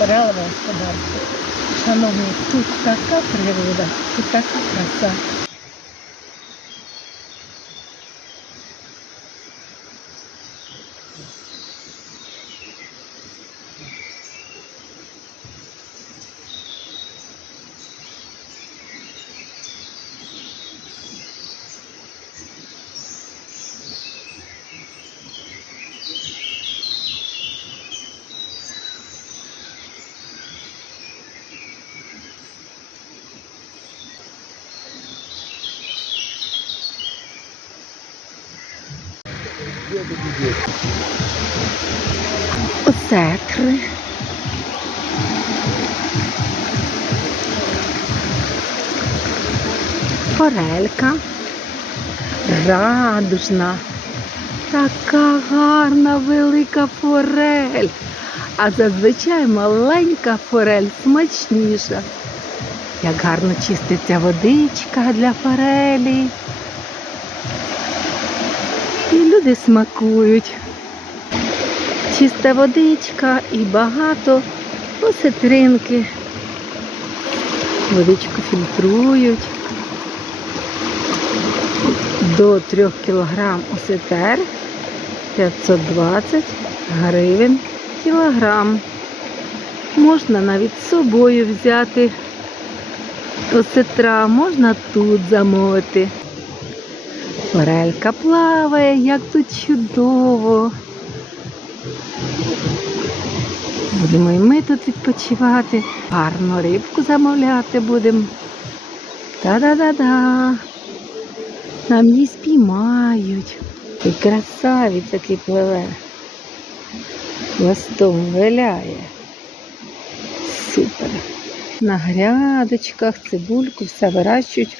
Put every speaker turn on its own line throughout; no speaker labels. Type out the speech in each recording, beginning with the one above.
форелеве господарство. Шановні, тут така природа, тут така краса. Осетри. Форелька. Радужна. Така гарна велика форель. А зазвичай маленька форель смачніша. Як гарно чиститься водичка для форелі. І люди смакують. Чиста водичка і багато осетринки. Водичку фільтрують. До 3 кг осетер 520 гривень кілограм. Можна навіть з собою взяти осетра, можна тут замовити. Форелька плаває, як тут чудово. Будемо і ми тут відпочивати. Гарно рибку замовляти будемо. Та-да-да-да. Нам її спіймають. І красавець який пливе. Хвостом виляє. Супер. На грядочках, цибульку, все вирощують.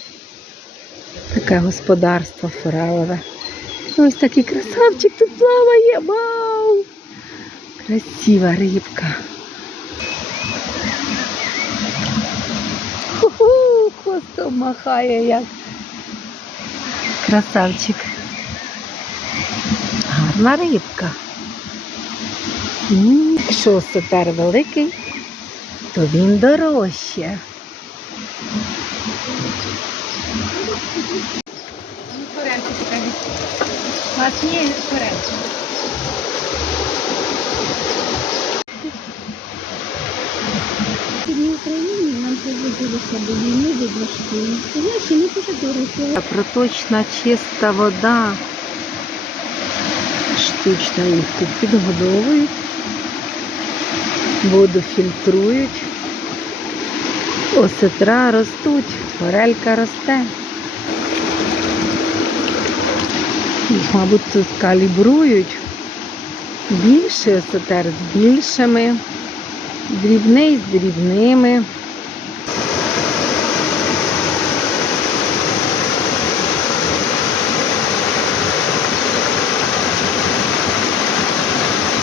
Таке господарство форелеве. Ось такий красавчик тут плаває. Вау! Красива рибка. Ху-ху, хвостом махає як. Красавчик. Гарна рибка. Якщо сетер великий, то він дорожче. Смачні форельки.
В Україні нам поводилося до війни не дуже.
Проточна чиста вода. Штучно їх тут підгодовують, воду фільтрують. Осетра ростуть, форелька росте. Їх, мабуть, тут калібрують. Більший осетер з більшими, дрібний з дрібними.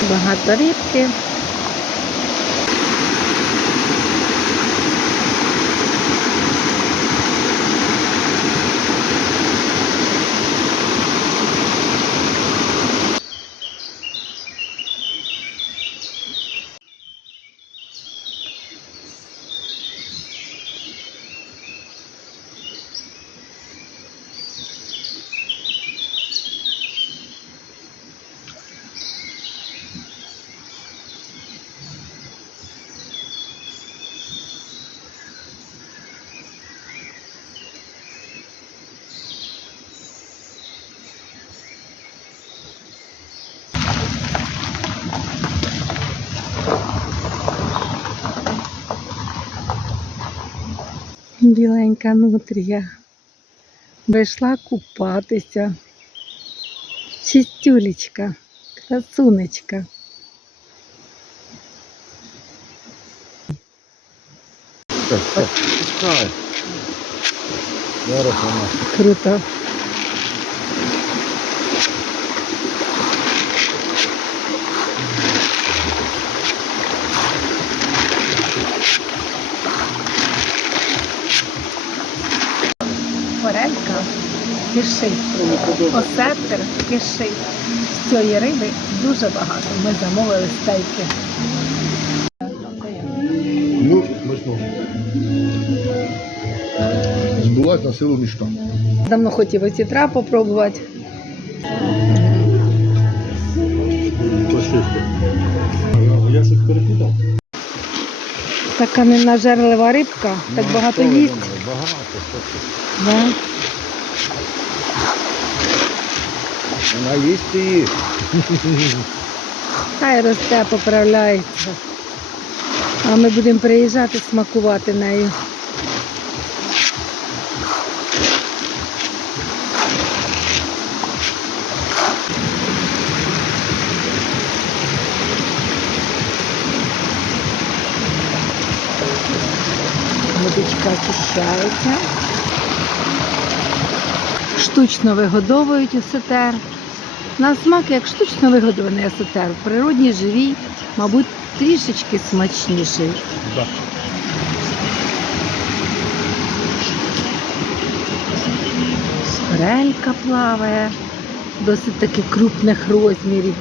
Багато рибки. Біленька нутрія. Вийшла купатися. Чистюлечка, красунечка. Круто. Форелька кишить. Осетр кишить. З цієї риби дуже багато. Ми замовили стейки.
що збулась на силу мішка.
Давно хотів осітра попробувати.
Я щось перепутав.
Така ненажерлива рибка, так
Ну,
багато їсть.
Багато. що?
Да.
Вона їсть і.
Хай росте, поправляється. А ми будемо приїжджати смакувати нею. Водичка очищається. Штучно вигодовують осетер. На смак, як штучно вигодований асотер, природній живій, мабуть, трішечки смачніший.
Да.
Релька плаває, досить таки крупних розмірів.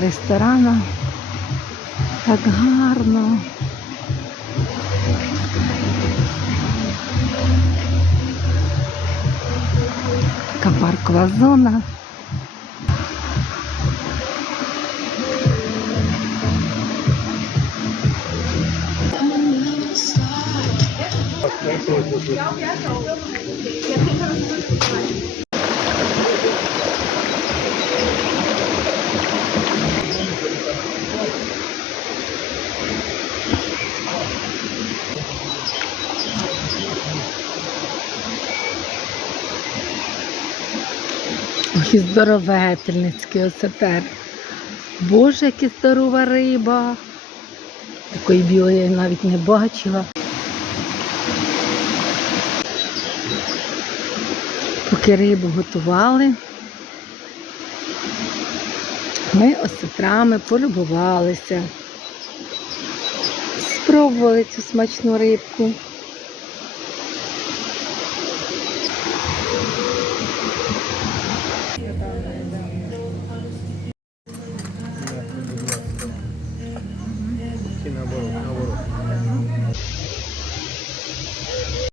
Біля ресторану. Так гарно. Така паркова зона. Ой, здоровительницький осетер. Боже, яка здорова риба. Такої білої я навіть не бачила. Поки рибу готували, ми осетрами полюбувалися. Спробували цю смачну рибку.